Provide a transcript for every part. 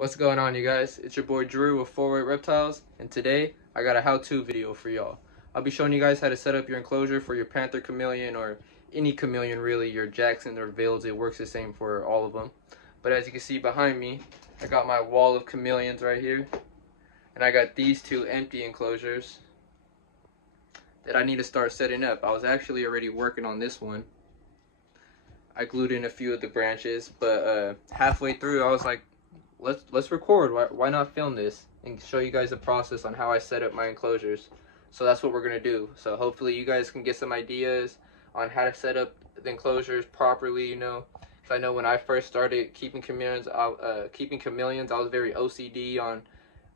What's going on, you guys? It's your boy Drew with 4-Weight Reptiles, and today I got a how-to video for y'all. I'll be showing you guys how to set up your enclosure for your Panther Chameleon, or any chameleon really, your Jackson or Veils. It works the same for all of them. But as you can see behind me, I got my wall of chameleons right here, and I got these two empty enclosures that I need to start setting up. I was actually already working on this one. I glued in a few of the branches, but halfway through I was like, let's record. Why not film this and show you guys the process on how I set up my enclosures. So that's what we're gonna do. So hopefully you guys can get some ideas on how to set up the enclosures properly, you know. Because I know when I first started keeping chameleons, I was very OCD on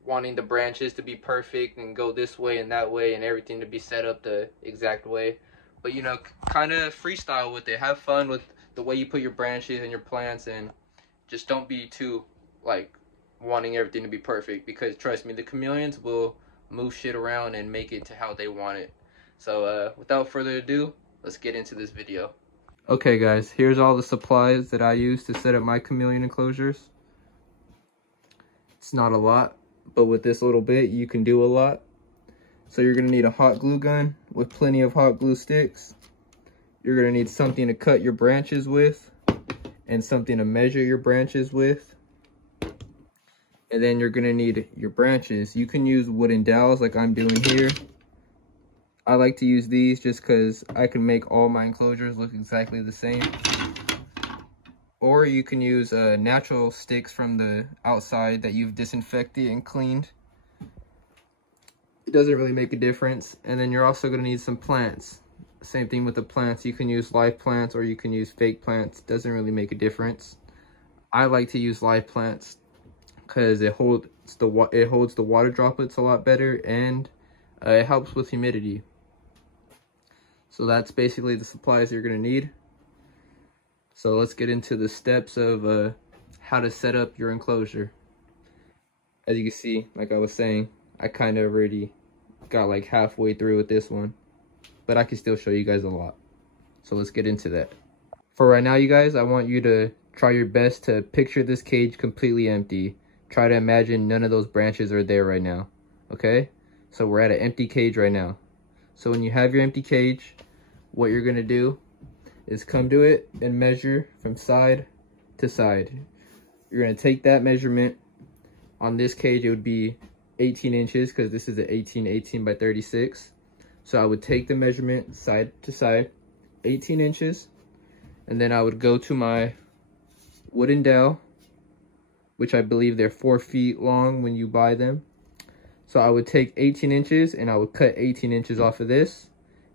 wanting the branches to be perfect and go this way and that way and everything to be set up the exact way. But you know, kind of freestyle with it. Have fun with the way you put your branches and your plants, and just don't be too like wanting everything to be perfect, because trust me, the chameleons will move shit around and make it to how they want it. So without further ado, let's get into this video. Okay guys, here's all the supplies that I use to set up my chameleon enclosures. It's not a lot, but with this little bit you can do a lot. So you're gonna need a hot glue gun with plenty of hot glue sticks. You're gonna need something to cut your branches with and something to measure your branches with. And then you're gonna need your branches. You can use wooden dowels like I'm doing here. I like to use these just because I can make all my enclosures look exactly the same. Or you can use natural sticks from the outside that you've disinfected and cleaned. It doesn't really make a difference. And then you're also gonna need some plants. Same thing with the plants. You can use live plants or you can use fake plants. Doesn't really make a difference. I like to use live plants because it holds the water droplets a lot better, and it helps with humidity. So that's basically the supplies you're gonna need. So let's get into the steps of how to set up your enclosure. As you can see, like I was saying, I kind of already got like halfway through with this one, but I can still show you guys a lot. So let's get into that. For right now, you guys, I want you to try your best to picture this cage completely empty. Try to imagine none of those branches are there right now, okay? So we're at an empty cage right now. So when you have your empty cage, what you're gonna do is come to it and measure from side to side. You're gonna take that measurement. On this cage, it would be 18 inches because this is an 18 by 36. So I would take the measurement side to side, 18 inches, and then I would go to my wooden dowel, which I believe they're 4 feet long when you buy them. So I would take 18 inches and I would cut 18 inches off of this,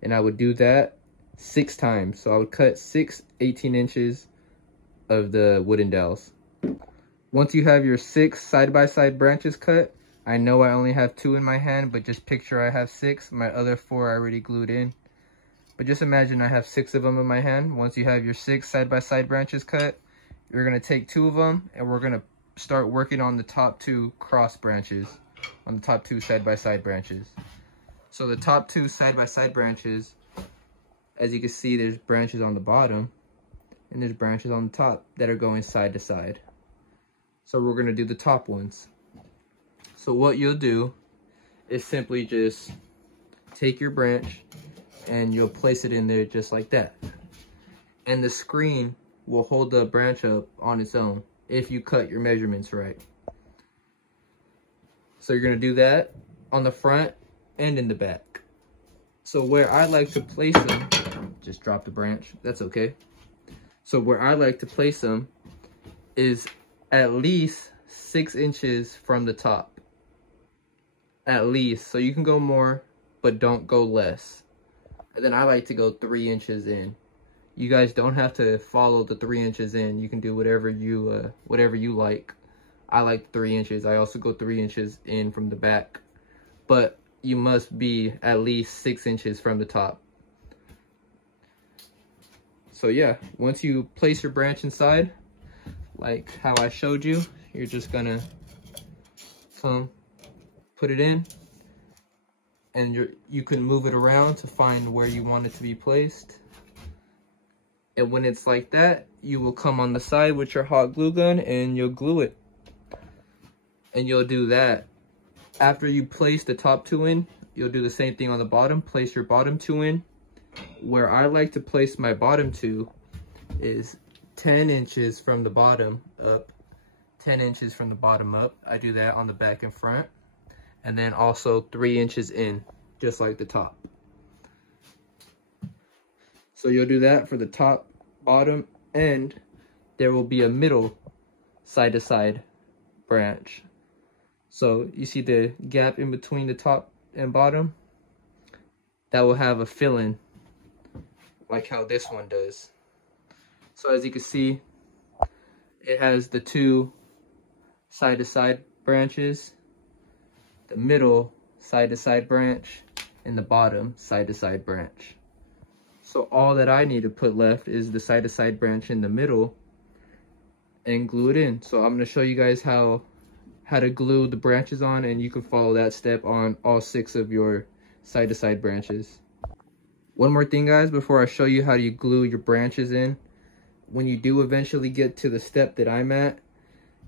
and I would do that 6 times. So I would cut 6 18 inches of the wooden dowels. Once you have your 6 side-by-side branches cut, I know I only have 2 in my hand, but just picture I have 6. My other 4 I already glued in. But just imagine I have 6 of them in my hand. Once you have your 6 side-by-side branches cut, you're gonna take 2 of them and we're gonna start working on the top 2 cross branches, on the top 2 side-by-side branches. So the top 2 side-by-side branches, as you can see, there's branches on the bottom and there's branches on the top that are going side to side. So we're gonna do the top ones. So what you'll do is simply just take your branch and you'll place it in there just like that. And the screen will hold the branch up on its own if you cut your measurements right. So you're gonna do that on the front and in the back. So where I like to place them, just drop the branch, that's okay. So where I like to place them is at least 6 inches from the top. At least. So you can go more, but don't go less. And then I like to go 3 inches in. You guys don't have to follow the 3 inches in. You can do whatever you like. I like 3 inches. I also go 3 inches in from the back. But you must be at least 6 inches from the top. So yeah, once you place your branch inside, like how I showed you, you're just gonna come put it in, and you can move it around to find where you want it to be placed. And when it's like that, you will come on the side with your hot glue gun and you'll glue it. And you'll do that. After you place the top 2 in, you'll do the same thing on the bottom. Place your bottom 2 in. Where I like to place my bottom 2 is 10 inches from the bottom up. 10 inches from the bottom up. I do that on the back and front. And then also 3 inches in, just like the top. So you'll do that for the top, bottom, and there will be a middle side-to-side branch. So you see the gap in between the top and bottom? That will have a fill-in, like how this one does. So as you can see, it has the 2 side-to-side branches, the middle side-to-side branch, and the bottom side-to-side branch. So all that I need to put left is the side-to-side branch in the middle and glue it in. So I'm going to show you guys how to glue the branches on, and you can follow that step on all 6 of your side-to-side branches. One more thing, guys, before I show you how you glue your branches in. When you do eventually get to the step that I'm at,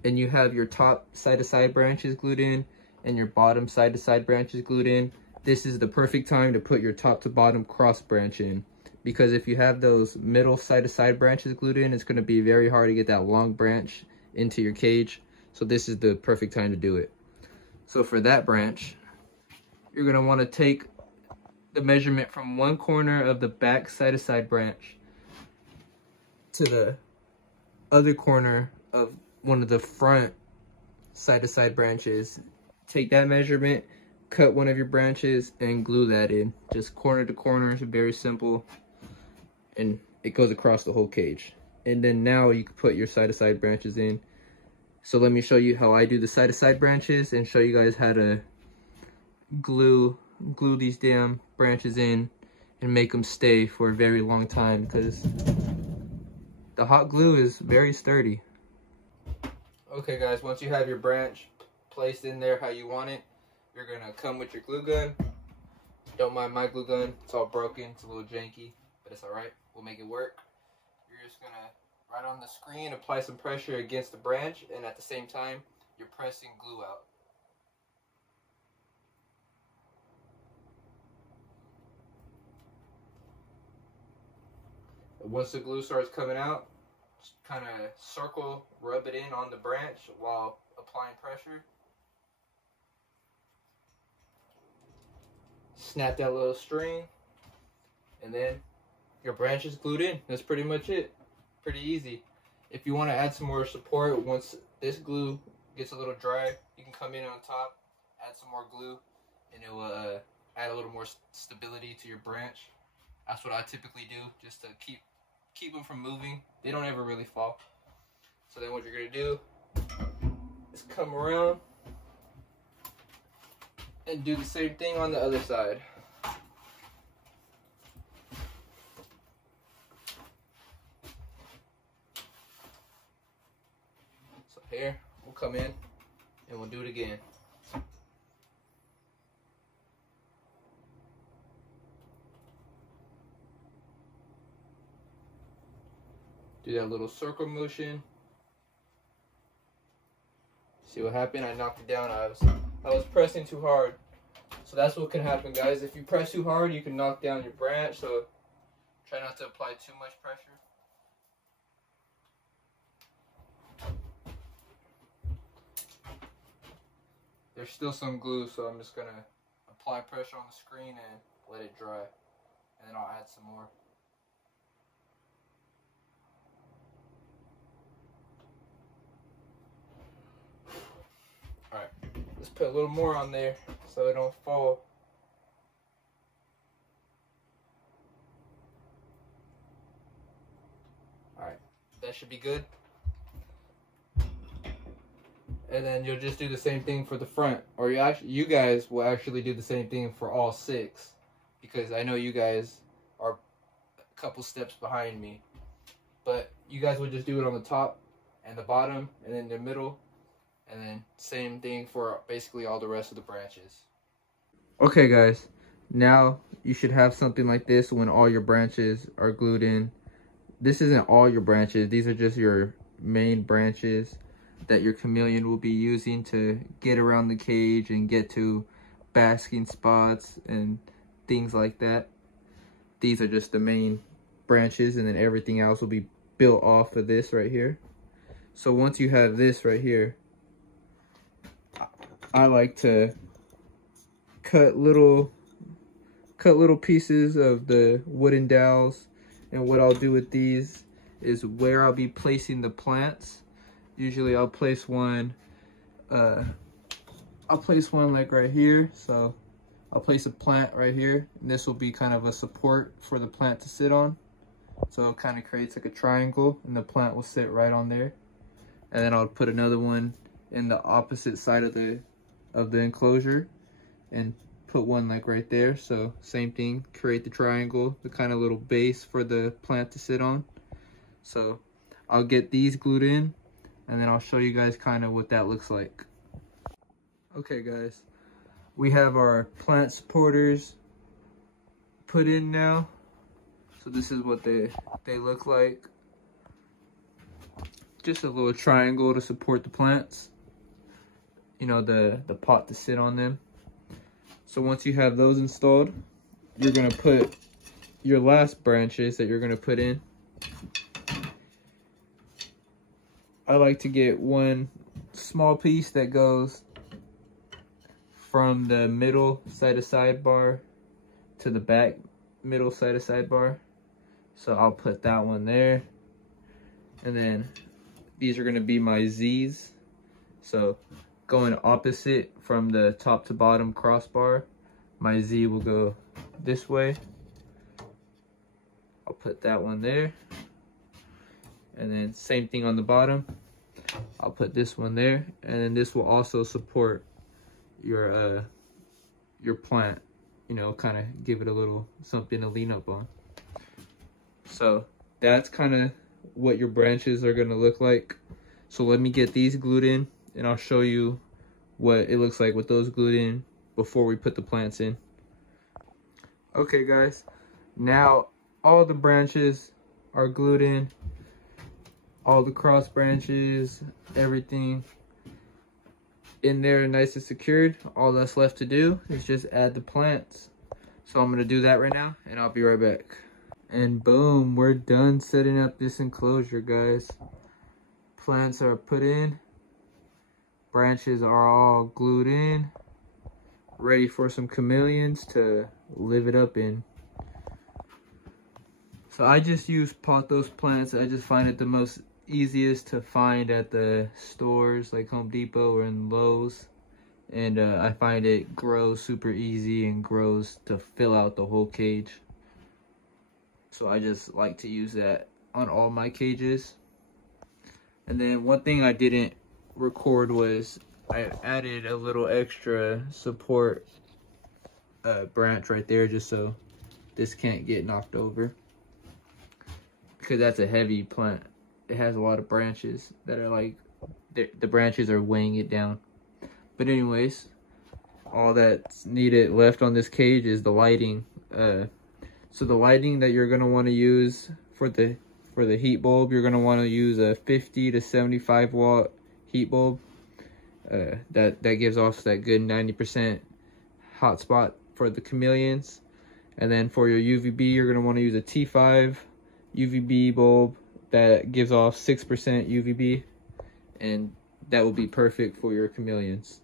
and you have your top side-to-side branches glued in and your bottom side-to-side branches glued in, this is the perfect time to put your top to bottom cross branch in. Because if you have those middle side-to-side branches glued in, it's going to be very hard to get that long branch into your cage. So this is the perfect time to do it. So for that branch, you're going to want to take the measurement from one corner of the back side-to-side branch to the other corner of one of the front side-to-side branches. Take that measurement, cut one of your branches, and glue that in. Just corner to corner, it's very simple. And it goes across the whole cage. And then now you can put your side-to-side branches in. So let me show you how I do the side-to-side branches and show you guys how to glue these damn branches in and make them stay for a very long time, because the hot glue is very sturdy. Okay guys, once you have your branch placed in there how you want it, you're gonna come with your glue gun. Don't mind my glue gun, it's all broken, it's a little janky, but it's alright, we'll make it work. You're just gonna, right on the screen, apply some pressure against the branch, and at the same time, you're pressing glue out. Once the glue starts coming out, just kind of circle, rub it in on the branch while applying pressure. Snap that little string, and then your branch is glued in. That's pretty much it. Pretty easy. If you want to add some more support, once this glue gets a little dry, you can come in on top, add some more glue, and it will add a little more stability to your branch. That's what I typically do, just to keep them from moving. They don't ever really fall. So then what you're gonna do is come around and do the same thing on the other side. So here, we'll come in and we'll do it again. Do that little circle motion. See what happened? I knocked it down. I was pressing too hard. So that's what can happen, guys. If you press too hard, you can knock down your branch. So try not to apply too much pressure. There's still some glue, so I'm just gonna apply pressure on the screen and let it dry. And then I'll add some more. Alright, let's put a little more on there so it don't fall. Alright, that should be good. And then you'll just do the same thing for the front. Or you guys will actually do the same thing for all 6. Because I know you guys are a couple steps behind me. But you guys would just do it on the top and the bottom and then the middle. And then same thing for basically all the rest of the branches. Okay guys, now you should have something like this when all your branches are glued in. This isn't all your branches, these are just your main branches. that your chameleon will be using to get around the cage and get to basking spots and things like that. These are just the main branches, and then everything else will be built off of this right here. So once you have this right here, I like to cut little pieces of the wooden dowels, and what I'll do with these is where I'll be placing the plants. Usually I'll place one like right here. So I'll place a plant right here, and this will be kind of a support for the plant to sit on. So it kind of creates like a triangle, and the plant will sit right on there. And then I'll put another one in the opposite side of the enclosure and put one like right there. So same thing, create the triangle, the kind of little base for the plant to sit on. So I'll get these glued in, and then I'll show you guys kind of what that looks like. Okay guys, we have our plant supporters put in now. So this is what they look like. Just a little triangle to support the plants. You know, the pot to sit on them. So once you have those installed, you're gonna put your last branches that you're gonna put in. I like to get one small piece that goes from the middle side of sidebar to the back middle side of sidebar. So I'll put that one there. And then these are gonna be my Z's. So going opposite from the top to bottom crossbar, my Z will go this way. I'll put that one there. And then same thing on the bottom. I'll put this one there, and then this will also support your plant, you know, kind of give it a little something to lean up on. So that's kind of what your branches are going to look like. So let me get these glued in, and I'll show you what it looks like with those glued in before we put the plants in. Okay guys, now all the branches are glued in, all the cross branches, everything in there nice and secured. All that's left to do is just add the plants. So I'm gonna do that right now, and I'll be right back. And boom, we're done setting up this enclosure, guys. Plants are put in, branches are all glued in, ready for some chameleons to live it up in. So I just use pothos plants. I just find it the most easiest to find at the stores like Home Depot or in Lowe's, and I find it grows super easy and grows to fill out the whole cage. So I just like to use that on all my cages. And then one thing I didn't record was I added a little extra support branch right there, just so this can't get knocked over, because that's a heavy plant. It has a lot of branches that are like, the branches are weighing it down. But anyways, all that's needed left on this cage is the lighting. So the lighting that you're gonna want to use for the heat bulb, you're gonna want to use a 50 to 75 watt heat bulb. That gives off that good 90% hot spot for the chameleons. And then for your UVB, you're gonna want to use a T5 UVB bulb that gives off 6% UVB, and that will be perfect for your chameleons.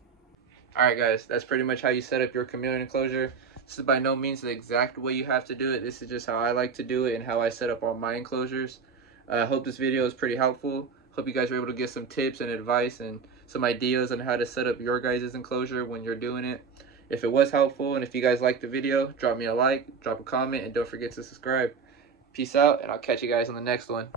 Alright guys, that's pretty much how you set up your chameleon enclosure. This is by no means the exact way you have to do it. This is just how I like to do it and how I set up all my enclosures. I hope this video is pretty helpful. Hope you guys were able to get some tips and advice and some ideas on how to set up your guys' enclosure when you're doing it. If it was helpful, and if you guys liked the video, drop me a like, drop a comment, and don't forget to subscribe. Peace out, and I'll catch you guys on the next one.